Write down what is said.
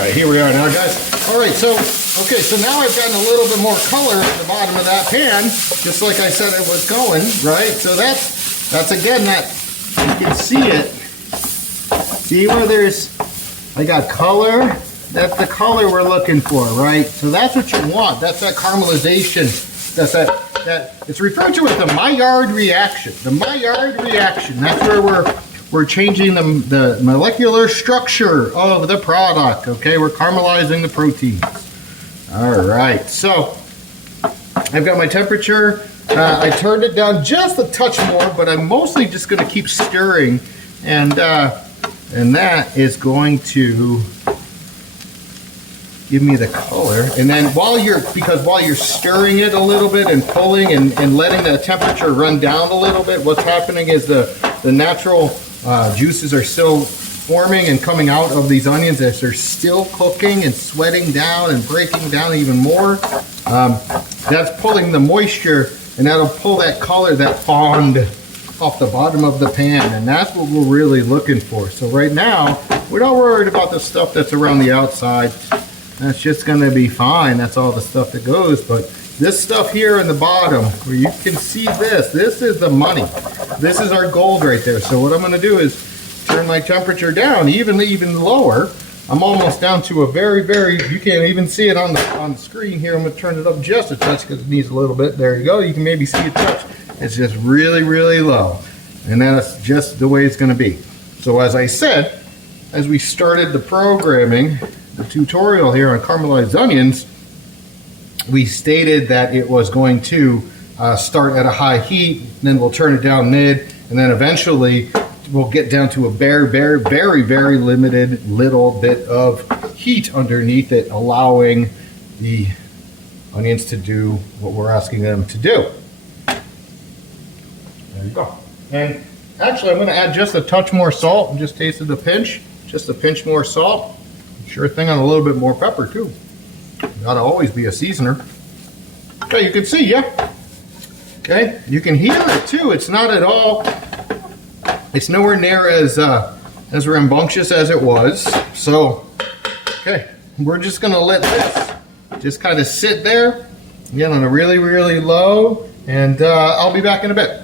right, here we are now, guys. All right, so now I've gotten a little bit more color at the bottom of that pan, just like I said it was going, right? So that's again, that you can see it. See where I got color? That's the color we're looking for, right? So that's what you want. That's that caramelization. That's that it's referred to as the Maillard reaction. The Maillard reaction. That's where we're changing the molecular structure of the product. Okay, we're caramelizing the proteins. All right, so I've got my temperature. I turned it down just a touch more, but I'm mostly just going to keep stirring, and that is going to give me the color. And then while you're stirring it a little bit and pulling and letting the temperature run down a little bit, what's happening is the natural juices are still forming and coming out of these onions as they're still cooking and sweating down and breaking down even more. That's pulling the moisture, and that'll pull that color, that fond, off the bottom of the pan, and that's what we're really looking for. So right now, we're not worried about the stuff that's around the outside. That's just going to be fine. That's all the stuff that goes. But this stuff here in the bottom, where you can see this is the money. This is our gold right there. So what I'm going to do is turn my temperature down even lower. I'm almost down to a very, you can't even see it on the screen here. I'm going to turn it up just a touch because it needs a little bit. There you go. You can maybe see a touch. It's just really, really low. And that's just the way it's going to be. So as I said, as we started the programming, the tutorial here on caramelized onions, we stated that it was going to start at a high heat, then we'll turn it down mid, and then eventually we'll get down to a very limited little bit of heat underneath it, allowing the onions to do what we're asking them to do. There you go. And actually, I'm going to add just a touch more salt. Just tasted a pinch. Just a pinch more salt. Sure thing on a little bit more pepper, too. Gotta always be a seasoner. Okay, you can see, yeah. Okay, you can hear it, too. It's not at all, it's nowhere near as rambunctious as it was. So, okay, we're just going to let this just kind of sit there, again, on a really, really low, and I'll be back in a bit.